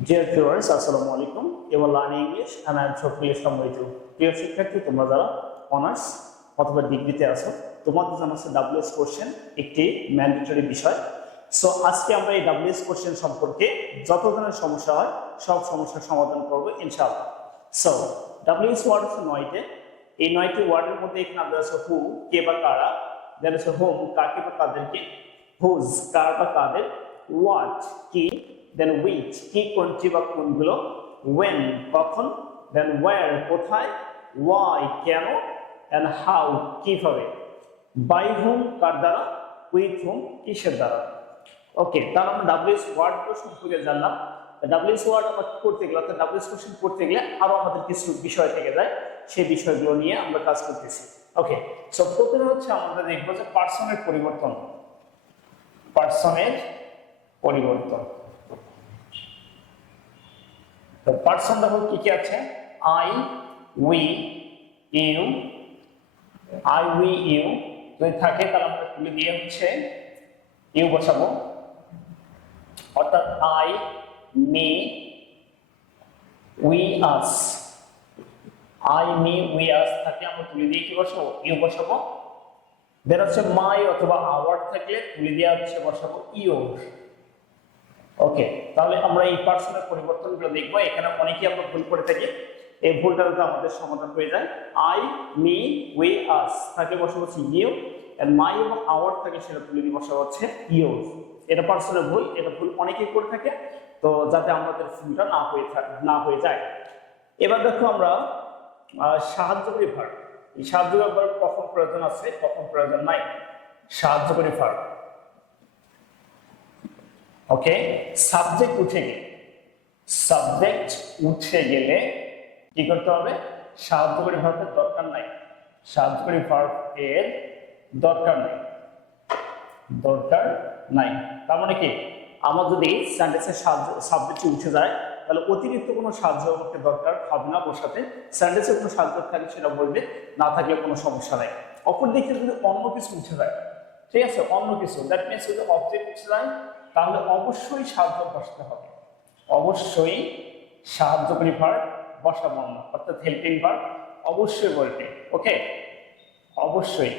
Viewers, Assalamu alaikum. You are learning English and I am Shokil Islam Waitu. প্রিয় শিক্ষার্থী তোমরা যারা honours অথবা ডিগ্রিতে আছো তোমাদের জন্য হচ্ছে ডাব্লিউএস কোশ্চেন একটি ম্যান্ডেটরি বিষয় সো আজকে আমরা এই ডাব্লিউএস কোশ্চেন সম্পর্কে যত ধরনের সমস্যা হয় সব সমস্যার সমাধান করব ইনশাআল্লাহ সো ডাব্লিউএস ওয়ার্ড হচ্ছে নয়টে এই নয়টি ওয়ার্ডের মধ্যে এখানে আমরা আছে হু কে বা কারা দেন আছে হোম কাকে বা কাদেরকে হুজ কার বা কাদের হোয়াট কি দেন উইচ কি কোনটি বা কোনগুলো ওয়েন কখন দেন ওয়ার কোথায় ওয়াই কেন অ্যান্ড হাউ কীভাবে বাই হুম কার দ্বারা উইথ হুম কিসের দ্বারা। ওকে তার আমরা ডাব্লিউএস ওয়ার্ডগুলো সম্পর্কে জানলাম। ডাব্লিউএস ওয়ার্ড আমরা করতে গেলে, অর্থাৎ ডাব্লিউএস কোশ্চেন করতে গেলে আরও আমাদের কিছু বিষয় থেকে যায়, সেই বিষয়গুলো নিয়ে আমরা কাজ করতেছি। ওকে সো প্রথমে হচ্ছে আমরা দেখব যে পার্সনের পরিবর্তন। পার্সনের পরিবর্তন। তো পার্সন দেখো কি কি আছে I we you I we you যদি থাকে তাহলে আমরা তুলে দিয়ে হচ্ছে ইউ বসাবো অর্থাৎ I me we us I me we us থাকে আমরা তুলে দিয়ে কি বসাবো ইউ বসাবো দেন হচ্ছে মাই অথবা আওয়ার থাকলে তুলে দেওয়া হচ্ছে বসাবো ইউর ওকে তাহলে আমরা এই পার্সনের পরিবর্তনগুলো দেখব। এখানে অনেকেই আমরা ভুল করে থাকি। এই ভুলটা যাতে আমাদের সমাধান হয়ে যায়। আই মি উই আস থাকে বসে হচ্ছে ইউ মাই এবং আওয়ার থাকে সেটা তুলে দিয়ে বসা হচ্ছে ইউ এটা পার্সনের ভুল, এটা ভুল অনেকেই করে থাকে। তো যাতে আমাদের ভুলটা না হয়ে থাকে না হয়ে যায়। এবার দেখো আমরা সাহায্যকারী ভার্ব এই সাহায্যকারী ভার্ব কখন প্রয়োজন আছে, কখন প্রয়োজন নাই। সাহায্যকারী ভার্ব ওকে সাবজেক্ট উঠে গেলে। সাবজেক্ট উঠে গেলে কি করতে হবে? সাহায্যকারী ভার্বের দরকার নাই। সাহায্যকারী ভার্ব এর দরকার নেই। দরকার নাই। তার মানে কি? আমার যদি সেন্টেন্সের সাহায্য সাবজেক্ট উঠে যায়, তাহলে অতিরিক্ত কোনো সাহায্য আমাকে দরকার হবে না বসাতে সেন্টেন্সে কোনো সাহায্য থাকে সেটা বলবে, না থাকলে কোনো সমস্যা নাই। অপরদিকে যদি অন্য কিছু উঠে যায় ঠিক আছে, অন্য কিছু। দ্যাট মিনস যদি অবজেক্ট যায় তাহলে অবশ্যই সাহায্য বসাতে হবে। অবশ্যই সাহায্যকারী ভার্ব বসাবো আমরা অর্থাৎ হেল্পিং ভার্ব অবশ্যই বলবে ওকে অবশ্যই।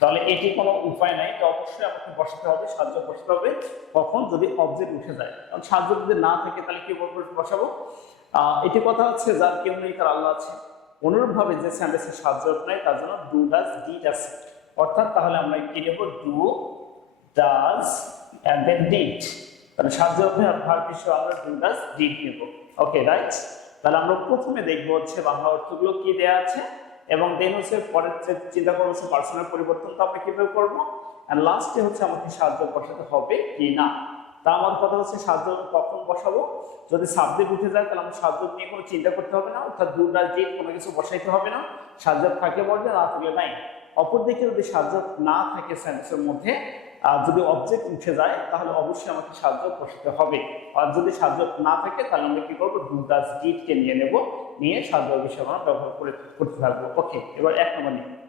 তাহলে এটি কোনো উপায় নাই তো অবশ্যই আমাকে বসাতে হবে, সাহায্য বসাতে হবে। কখন? যদি অবজেক্ট উঠে যায়। কারণ সাহায্য যদি না থাকে, তাহলে কি বলব, বসাবো? এটি কথা হচ্ছে যার কেউ নেই, তার আল্লাহ আছে। অনুরূপভাবে যে সেন্টেন্সের সাহায্য নেয় তার জন্য ডু ডাজ ডিড আছে অর্থাৎ তাহলে আমরা কি নেব? Do does and then did তাহলে সাহায্য ভার্ব হিসেবে আমরা ডু ডাজ ডিড নেব। ওকে রাইট তাহলে আমরা প্রথমে দেখব হচ্ছে বাংলা অর্থগুলো কি দেয়া আছে, এবং দেন হচ্ছে পরের চিন্তা করব হচ্ছে পার্সোনাল পরিবর্তনটা আমরা কীভাবে করব অ্যান্ড লাস্টে হচ্ছে আমাকে সাহায্য বসাতে হবে কি না। তা আমার কথা হচ্ছে সাহায্য কখন বসাবো? যদি সাবজেক্ট উঠে যায়, তাহলে আমার সাহায্য নিয়ে কোনো চিন্তা করতে হবে না, অর্থাৎ দূর ডাল যে কোনো কিছু বসাইতে হবে না। সাহায্য থাকে বলবে, না থাকলে নাই। অপরদিকে যদি সাহায্য না থাকে সেন্সের মধ্যে আর যদি অবজেক্ট উঠে যায়, তাহলে অবশ্যই আমাকে সাহায্য বসাতে হবে। আর যদি সাহায্য না থাকে, তাহলে আমরা কি করব? দুটা গিটকে নিয়ে নেব। নিয়ে সাহায্য বিষয় আমরা ব্যবহার করে করতে থাকব। ওকে এবার এক নম্বর নিয়ে